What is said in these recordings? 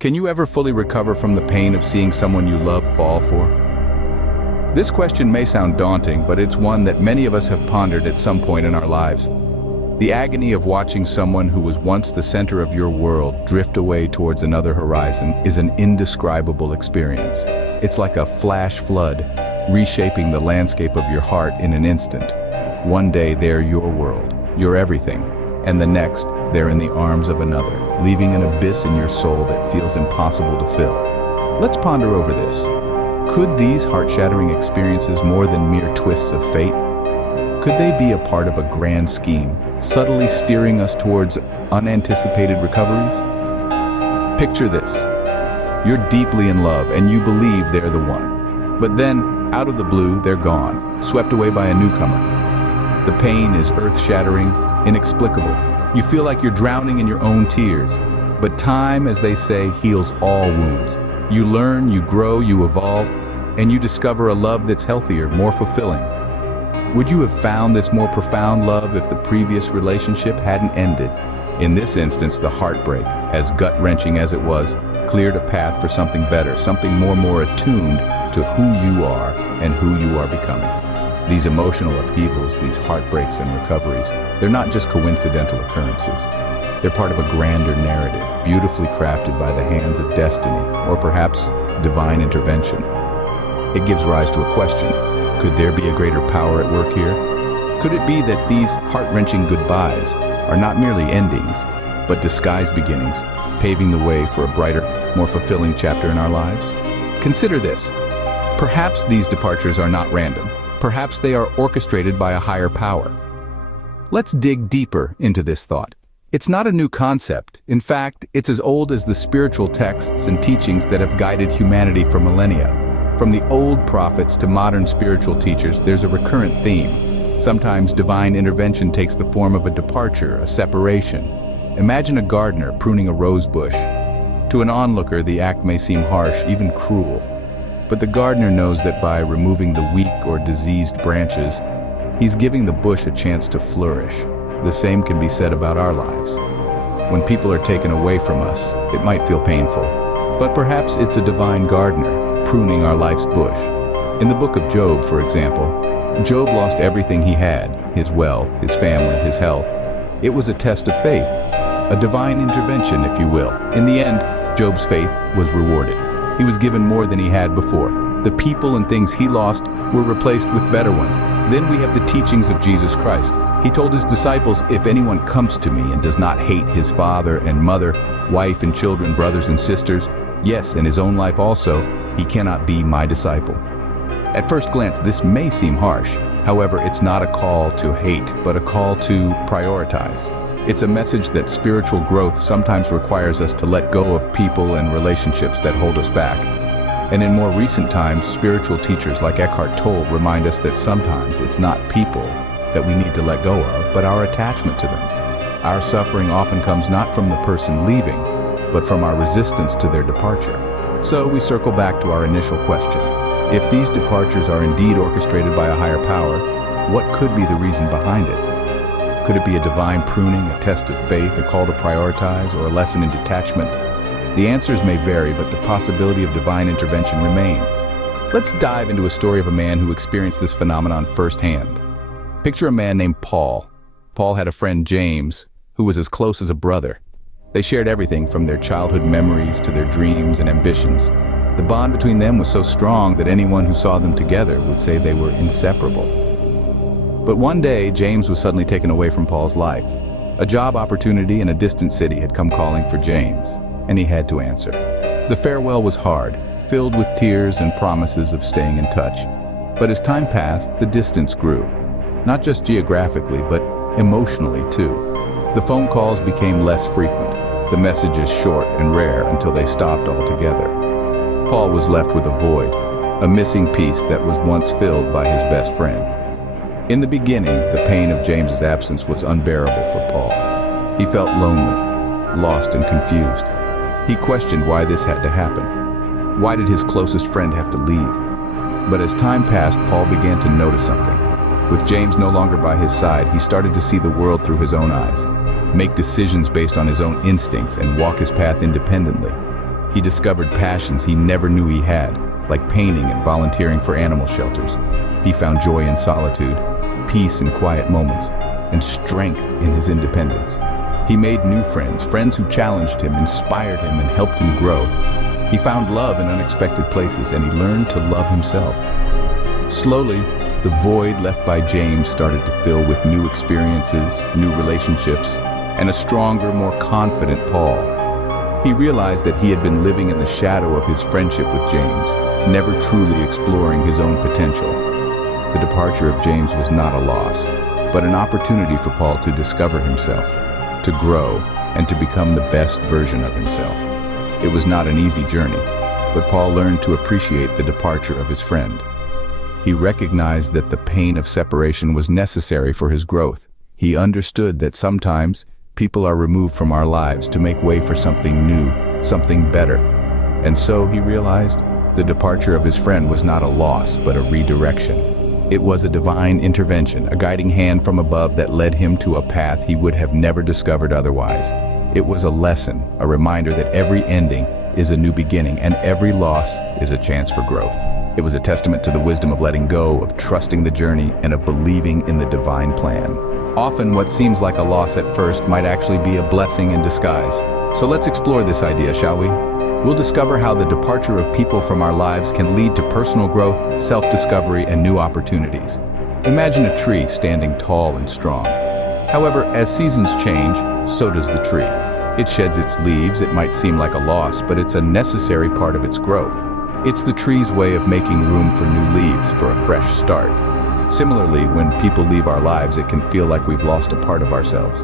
Can you ever fully recover from the pain of seeing someone you love fall for? This question may sound daunting, but it's one that many of us have pondered at some point in our lives. The agony of watching someone who was once the center of your world drift away towards another horizon is an indescribable experience. It's like a flash flood, reshaping the landscape of your heart in an instant. One day they're your world, your everything, and the next they're in the arms of another, leaving an abyss in your soul that feels impossible to fill. Let's ponder over this. Could these heart-shattering experiences more than mere twists of fate? Could they be a part of a grand scheme, subtly steering us towards unanticipated recoveries? Picture this. You're deeply in love and you believe they're the one. But then, out of the blue, they're gone, swept away by a newcomer. The pain is earth-shattering, inexplicable. You feel like you're drowning in your own tears. But time, as they say, heals all wounds. You learn, you grow, you evolve, and you discover a love that's healthier, more fulfilling. Would you have found this more profound love if the previous relationship hadn't ended? In this instance, the heartbreak, as gut-wrenching as it was, cleared a path for something better, something more attuned to who you are and who you are becoming. These emotional upheavals, these heartbreaks and recoveries, they're not just coincidental occurrences. They're part of a grander narrative, beautifully crafted by the hands of destiny, or perhaps divine intervention. It gives rise to a question. Could there be a greater power at work here? Could it be that these heart-wrenching goodbyes are not merely endings, but disguised beginnings, paving the way for a brighter, more fulfilling chapter in our lives? Consider this. Perhaps these departures are not random. Perhaps they are orchestrated by a higher power. Let's dig deeper into this thought. It's not a new concept. In fact, it's as old as the spiritual texts and teachings that have guided humanity for millennia. From the old prophets to modern spiritual teachers, there's a recurrent theme. Sometimes divine intervention takes the form of a departure, a separation. Imagine a gardener pruning a rose bush. To an onlooker, the act may seem harsh, even cruel. But the gardener knows that by removing the weak or diseased branches, he's giving the bush a chance to flourish. The same can be said about our lives. When people are taken away from us, it might feel painful. But perhaps it's a divine gardener pruning our life's bush. In the book of Job, for example, Job lost everything he had, his wealth, his family, his health. It was a test of faith, a divine intervention, if you will. In the end, Job's faith was rewarded. He was given more than he had before. The people and things he lost were replaced with better ones. Then we have the teachings of Jesus Christ. He told his disciples, if anyone comes to me and does not hate his father and mother, wife and children, brothers and sisters, yes, and his own life also, he cannot be my disciple. At first glance, this may seem harsh. However, it's not a call to hate, but a call to prioritize. It's a message that spiritual growth sometimes requires us to let go of people and relationships that hold us back. And in more recent times, spiritual teachers like Eckhart Tolle remind us that sometimes it's not people that we need to let go of, but our attachment to them. Our suffering often comes not from the person leaving, but from our resistance to their departure. So we circle back to our initial question. If these departures are indeed orchestrated by a higher power, what could be the reason behind it? Could it be a divine pruning, a test of faith, a call to prioritize, or a lesson in detachment? The answers may vary, but the possibility of divine intervention remains. Let's dive into a story of a man who experienced this phenomenon firsthand. Picture a man named Paul. Paul had a friend, James, who was as close as a brother. They shared everything from their childhood memories to their dreams and ambitions. The bond between them was so strong that anyone who saw them together would say they were inseparable. But one day, James was suddenly taken away from Paul's life. A job opportunity in a distant city had come calling for James, and he had to answer. The farewell was hard, filled with tears and promises of staying in touch. But as time passed, the distance grew. Not just geographically, but emotionally too. The phone calls became less frequent, the messages short and rare until they stopped altogether. Paul was left with a void, a missing piece that was once filled by his best friend. In the beginning, the pain of James's absence was unbearable for Paul. He felt lonely, lost and confused. He questioned why this had to happen. Why did his closest friend have to leave? But as time passed, Paul began to notice something. With James no longer by his side, he started to see the world through his own eyes, make decisions based on his own instincts, and walk his path independently. He discovered passions he never knew he had, like painting and volunteering for animal shelters. He found joy in solitude, peace in quiet moments, and strength in his independence. He made new friends, friends who challenged him, inspired him, and helped him grow. He found love in unexpected places, and he learned to love himself. Slowly, the void left by James started to fill with new experiences, new relationships, and a stronger, more confident Paul. He realized that he had been living in the shadow of his friendship with James, never truly exploring his own potential. The departure of James was not a loss, but an opportunity for Paul to discover himself, to grow, and to become the best version of himself. It was not an easy journey, but Paul learned to appreciate the departure of his friend. He recognized that the pain of separation was necessary for his growth. He understood that sometimes people are removed from our lives to make way for something new, something better. And so he realized the departure of his friend was not a loss, but a redirection. It was a divine intervention, a guiding hand from above that led him to a path he would have never discovered otherwise. It was a lesson, a reminder that every ending is a new beginning, and every loss is a chance for growth. It was a testament to the wisdom of letting go, of trusting the journey, and of believing in the divine plan. Often what seems like a loss at first might actually be a blessing in disguise. So let's explore this idea, shall we? We'll discover how the departure of people from our lives can lead to personal growth, self-discovery, and new opportunities. Imagine a tree standing tall and strong. However, as seasons change, so does the tree. It sheds its leaves. It might seem like a loss, but it's a necessary part of its growth. It's the tree's way of making room for new leaves, for a fresh start. Similarly, when people leave our lives, it can feel like we've lost a part of ourselves.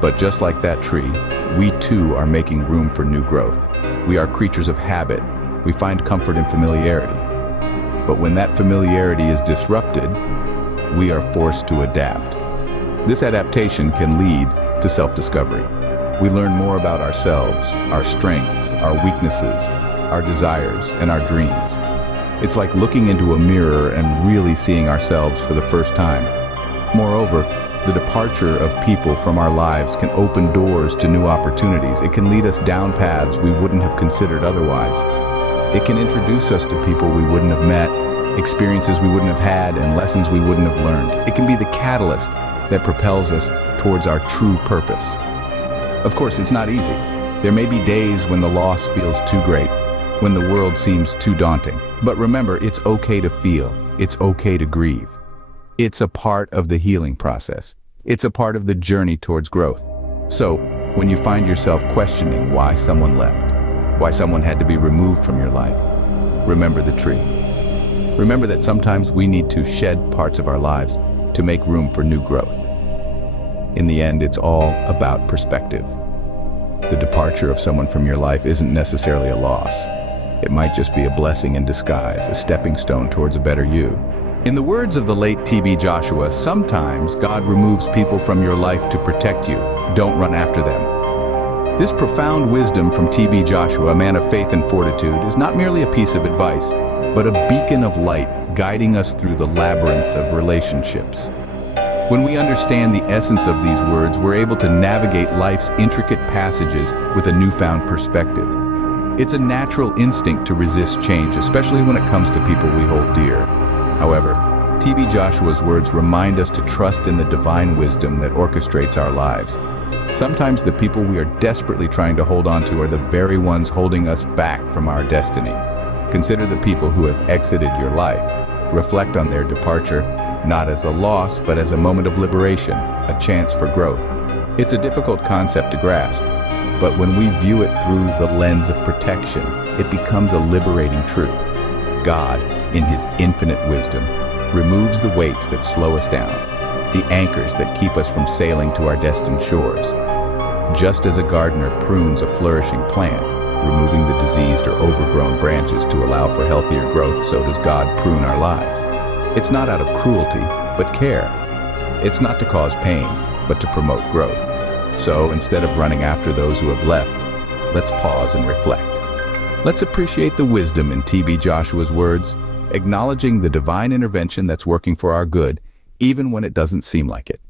But just like that tree, we too are making room for new growth. We are creatures of habit. We find comfort in familiarity. But when that familiarity is disrupted, we are forced to adapt. This adaptation can lead to self-discovery. We learn more about ourselves, our strengths, our weaknesses, our desires, and our dreams. It's like looking into a mirror and really seeing ourselves for the first time. Moreover, the departure of people from our lives can open doors to new opportunities. It can lead us down paths we wouldn't have considered otherwise. It can introduce us to people we wouldn't have met, experiences we wouldn't have had, and lessons we wouldn't have learned. It can be the catalyst that propels us towards our true purpose. Of course, it's not easy. There may be days when the loss feels too great, when the world seems too daunting. But remember, it's okay to feel. It's okay to grieve. It's a part of the healing process. It's a part of the journey towards growth. So, when you find yourself questioning why someone left, why someone had to be removed from your life, remember the tree. Remember that sometimes we need to shed parts of our lives to make room for new growth. In the end, it's all about perspective. The departure of someone from your life isn't necessarily a loss. It might just be a blessing in disguise, a stepping stone towards a better you. In the words of the late T.B. Joshua, sometimes God removes people from your life to protect you. Don't run after them. This profound wisdom from T.B. Joshua, a man of faith and fortitude, is not merely a piece of advice, but a beacon of light guiding us through the labyrinth of relationships. When we understand the essence of these words, we're able to navigate life's intricate passages with a newfound perspective. It's a natural instinct to resist change, especially when it comes to people we hold dear. However, T.B. Joshua's words remind us to trust in the divine wisdom that orchestrates our lives. Sometimes the people we are desperately trying to hold on to are the very ones holding us back from our destiny. Consider the people who have exited your life. Reflect on their departure, not as a loss, but as a moment of liberation, a chance for growth. It's a difficult concept to grasp, but when we view it through the lens of protection, it becomes a liberating truth. God, in his infinite wisdom, removes the weights that slow us down, the anchors that keep us from sailing to our destined shores. Just as a gardener prunes a flourishing plant, removing the diseased or overgrown branches to allow for healthier growth, so does God prune our lives. It's not out of cruelty, but care. It's not to cause pain, but to promote growth. So instead of running after those who have left, let's pause and reflect. Let's appreciate the wisdom in T.B. Joshua's words, acknowledging the divine intervention that's working for our good, even when it doesn't seem like it.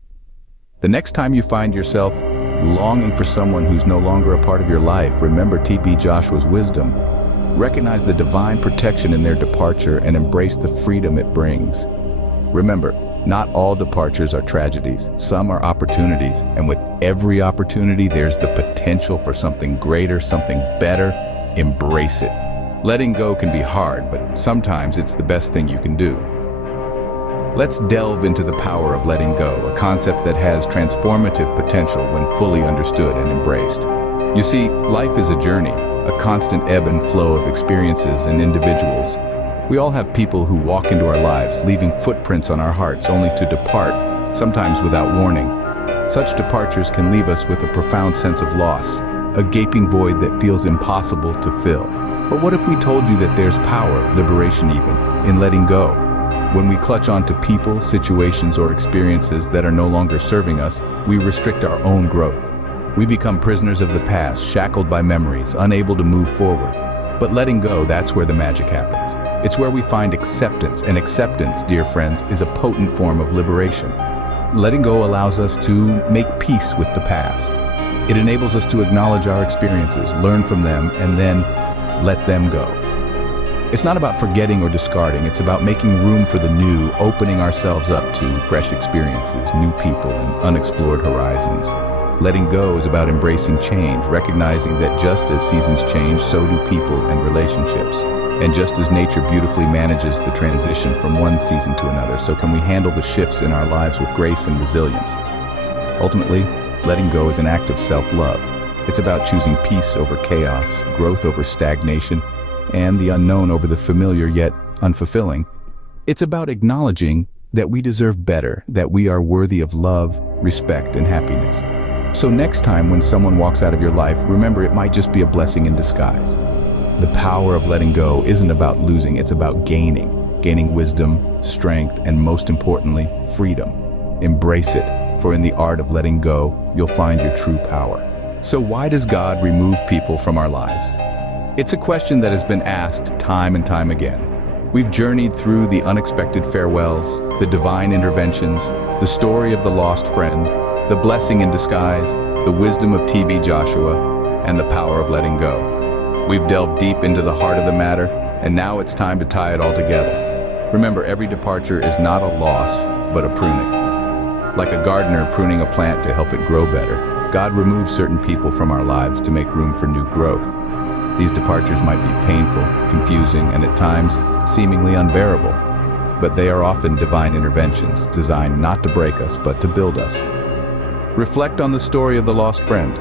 The next time you find yourself longing for someone who's no longer a part of your life, remember TB Joshua's wisdom. Recognize the divine protection in their departure and embrace the freedom it brings. Remember, not all departures are tragedies. Some are opportunities, and with every opportunity, there's the potential for something greater, something better. Embrace it. Letting go can be hard, but sometimes it's the best thing you can do. Let's delve into the power of letting go, a concept that has transformative potential when fully understood and embraced. You see, life is a journey, a constant ebb and flow of experiences and individuals. We all have people who walk into our lives, leaving footprints on our hearts only to depart, sometimes without warning. Such departures can leave us with a profound sense of loss, a gaping void that feels impossible to fill. But what if we told you that there's power, liberation even, in letting go? When we clutch onto people, situations, or experiences that are no longer serving us, we restrict our own growth. We become prisoners of the past, shackled by memories, unable to move forward. But letting go, that's where the magic happens. It's where we find acceptance, and acceptance, dear friends, is a potent form of liberation. Letting go allows us to make peace with the past. It enables us to acknowledge our experiences, learn from them, and then let them go. It's not about forgetting or discarding, it's about making room for the new, opening ourselves up to fresh experiences, new people, and unexplored horizons. Letting go is about embracing change, recognizing that just as seasons change, so do people and relationships. And just as nature beautifully manages the transition from one season to another, so can we handle the shifts in our lives with grace and resilience. Ultimately, letting go is an act of self-love. It's about choosing peace over chaos, growth over stagnation, and the unknown over the familiar yet unfulfilling. It's about acknowledging that we deserve better, that we are worthy of love, respect, and happiness. So next time when someone walks out of your life, remember it might just be a blessing in disguise. The power of letting go isn't about losing, it's about gaining wisdom, strength, and most importantly, freedom. Embrace it, for in the art of letting go, you'll find your true power. So why does God remove people from our lives? It's a question that has been asked time and time again. We've journeyed through the unexpected farewells, the divine interventions, the story of the lost friend, the blessing in disguise, the wisdom of TB Joshua, and the power of letting go. We've delved deep into the heart of the matter, and now it's time to tie it all together. Remember, every departure is not a loss, but a pruning. Like a gardener pruning a plant to help it grow better, God removes certain people from our lives to make room for new growth. These departures might be painful, confusing, and at times seemingly unbearable, but they are often divine interventions designed not to break us, but to build us. Reflect on the story of the lost friend.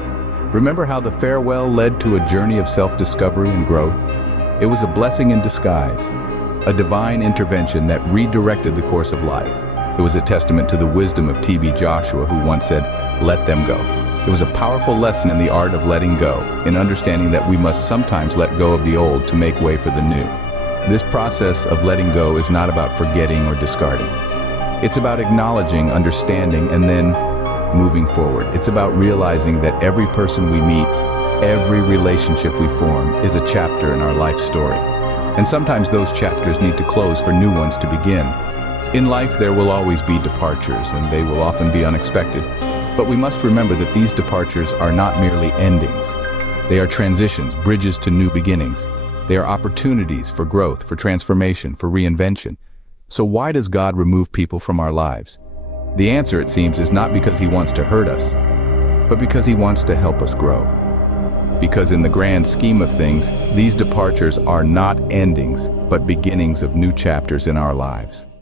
Remember how the farewell led to a journey of self-discovery and growth? It was a blessing in disguise, a divine intervention that redirected the course of life. It was a testament to the wisdom of TB Joshua, who once said, "Let them go." It was a powerful lesson in the art of letting go, in understanding that we must sometimes let go of the old to make way for the new. This process of letting go is not about forgetting or discarding. It's about acknowledging, understanding, and then moving forward. It's about realizing that every person we meet, every relationship we form, is a chapter in our life story. And sometimes those chapters need to close for new ones to begin. In life, there will always be departures, and they will often be unexpected. But we must remember that these departures are not merely endings. They are transitions, bridges to new beginnings. They are opportunities for growth, for transformation, for reinvention. So why does God remove people from our lives? The answer, it seems, is not because He wants to hurt us, but because He wants to help us grow. Because in the grand scheme of things, these departures are not endings, but beginnings of new chapters in our lives.